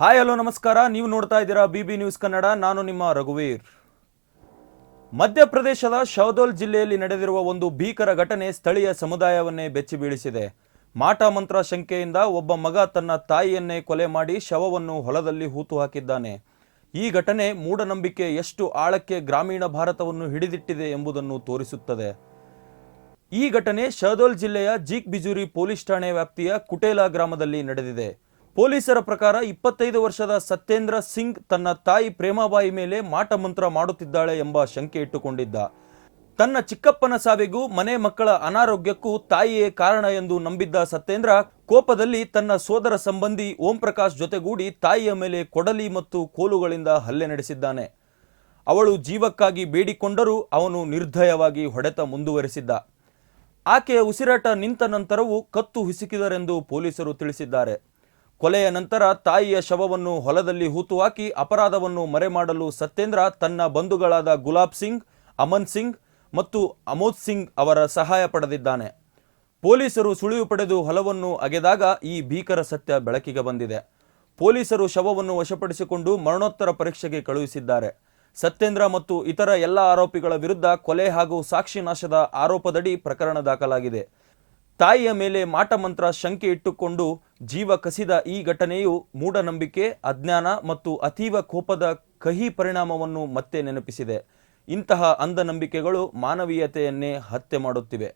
Hi hello ನಮಸ್ಕಾರ. ನೀವು ನೋಡ್ತಾ ಇದ್ದೀರಾ ಬಿಬಿ ನ್ಯೂಸ್ ಕನ್ನಡ. ನಾನು ನಿಮ್ಮ ರಘುವೀರ್. ಮಧ್ಯಪ್ರದೇಶದ ಶಹದೋಲ್ ಜಿಲ್ಲೆಯಲ್ಲಿ ನಡೆದಿರುವ ಒಂದು ಭೀಕರ ಘಟನೆ ಸ್ಥಳೀಯ ಸಮುದಾಯವನ್ನೇ ಬೆಚ್ಚಿ ಬೀಳಿಸಿದೆ. ಮಾಟ ಮಂತ್ರ ಶಂಕೆಯಿಂದ ಒಬ್ಬ ಮಗ ತನ್ನ ತಾಯಿಯನ್ನೇ ಕೊಲೆ ಮಾಡಿ ಶವವನ್ನು ಹೊಲದಲ್ಲಿ ಹೂತು ಹಾಕಿದ್ದಾನೆ. ಈ ಘಟನೆ ಮೂಢನಂಬಿಕೆ ಎಷ್ಟು ಆಳಕ್ಕೆ ಗ್ರಾಮೀಣ ಭಾರತವನ್ನು ಹಿಡಿದಿಟ್ಟಿದೆ ಎಂಬುದನ್ನು ತೋರಿಸುತ್ತದೆ. ಈ ಘಟನೆ ಶಹದೋಲ್ ಜಿಲ್ಲೆಯ ಜೀಕ್ ಬಿಜೂರಿ ಪೊಲೀಸ್ ಠಾಣೆ ವ್ಯಾಪ್ತಿಯ ಕುಟೇಲಾ ಗ್ರಾಮದಲ್ಲಿ ನಡೆದಿದೆ. ಪೊಲೀಸರ ಪ್ರಕಾರ 25 ವರ್ಷದ ಸತ್ಯೇಂದ್ರ ಸಿಂಗ್ ತನ್ನ ತಾಯಿ ಪ್ರೇಮಾಬಾಯಿ ಮೇಲೆ ಮಾಟ ಮಂತ್ರ ಮಾಡುತ್ತಿದ್ದಾಳೆ ಎಂಬ ಶಂಕೆ ಇಟ್ಟುಕೊಂಡಿದ್ದ. ತನ್ನ ಚಿಕ್ಕಪ್ಪನ ಸಾವಿಗೂ ಮನೆ ಮಕ್ಕಳ ಅನಾರೋಗ್ಯಕ್ಕೂ ತಾಯಿಯೇ ಕಾರಣ ಎಂದು ನಂಬಿದ್ದ ಸತ್ಯೇಂದ್ರ ಕೋಪದಲ್ಲಿ ತನ್ನ ಸೋದರ ಸಂಬಂಧಿ ಓಂ ಪ್ರಕಾಶ್ ಜೊತೆಗೂಡಿ ತಾಯಿಯ ಮೇಲೆ ಕೊಡಲಿ ಮತ್ತು ಕೋಲುಗಳಿಂದ ಹಲ್ಲೆ ನಡೆಸಿದ್ದಾನೆ. ಅವಳು ಜೀವಕ್ಕಾಗಿ ಬೇಡಿಕೊಂಡರೂ ಅವನು ನಿರ್ದಯವಾಗಿ ಹೊಡೆತ ಮುಂದುವರೆಸಿದ್ದ. ಆಕೆಯ ಉಸಿರಾಟ ನಿಂತ ನಂತರವೂ ಕತ್ತು ಹಿಸುಕಿದರೆಂದು ಪೊಲೀಸರು ತಿಳಿಸಿದ್ದಾರೆ. ಕೊಲೆಯ ನಂತರ ತಾಯಿಯ ಶವವನ್ನು ಹೊಲದಲ್ಲಿ ಹೂತು ಹಾಕಿ ಅಪರಾಧವನ್ನು ಮರೆಮಾಡಲು ಸತ್ಯೇಂದ್ರ ತನ್ನ ಬಂಧುಗಳಾದ ಗುಲಾಬ್ ಸಿಂಗ್, ಅಮನ್ ಸಿಂಗ್ ಮತ್ತು ಅಮೋದ್ ಸಿಂಗ್ ಅವರ ಸಹಾಯ ಪಡೆದಿದ್ದಾನೆ. ಪೊಲೀಸರು ಸುಳಿವು ಪಡೆದು ಹೊಲವನ್ನು ಅಗೆದಾಗ ಈ ಭೀಕರ ಸತ್ಯ ಬೆಳಕಿಗೆ ಬಂದಿದೆ. ಪೊಲೀಸರು ಶವವನ್ನು ವಶಪಡಿಸಿಕೊಂಡು ಮರಣೋತ್ತರ ಪರೀಕ್ಷೆಗೆ ಕಳುಹಿಸಿದ್ದಾರೆ. ಸತ್ಯೇಂದ್ರ ಮತ್ತು ಇತರ ಎಲ್ಲ ಆರೋಪಿಗಳ ವಿರುದ್ಧ ಕೊಲೆ ಹಾಗೂ ಸಾಕ್ಷಿ ನಾಶದ ಆರೋಪದಡಿ ಪ್ರಕರಣ ದಾಖಲಾಗಿದೆ. ತಾಯಿಯ ಮೇಲೆ ಮಾಟ ಮಂತ್ರ ಶಂಕೆ ಇಟ್ಟುಕೊಂಡು ಜೀವ ಕಸಿದ ಈ ಘಟನೆಯು ಮೂಢನಂಬಿಕೆ, ಅಜ್ಞಾನ ಮತ್ತು ಅತೀವ ಕೋಪದ ಕಹಿ ಪರಿಣಾಮವನ್ನು ಮತ್ತೆ ನೆನಪಿಸಿದೆ. ಇಂತಹ ಅಂಧನಂಬಿಕೆಗಳು ಮಾನವೀಯತೆಯನ್ನೇ ಹತ್ಯೆ ಮಾಡುತ್ತಿವೆ.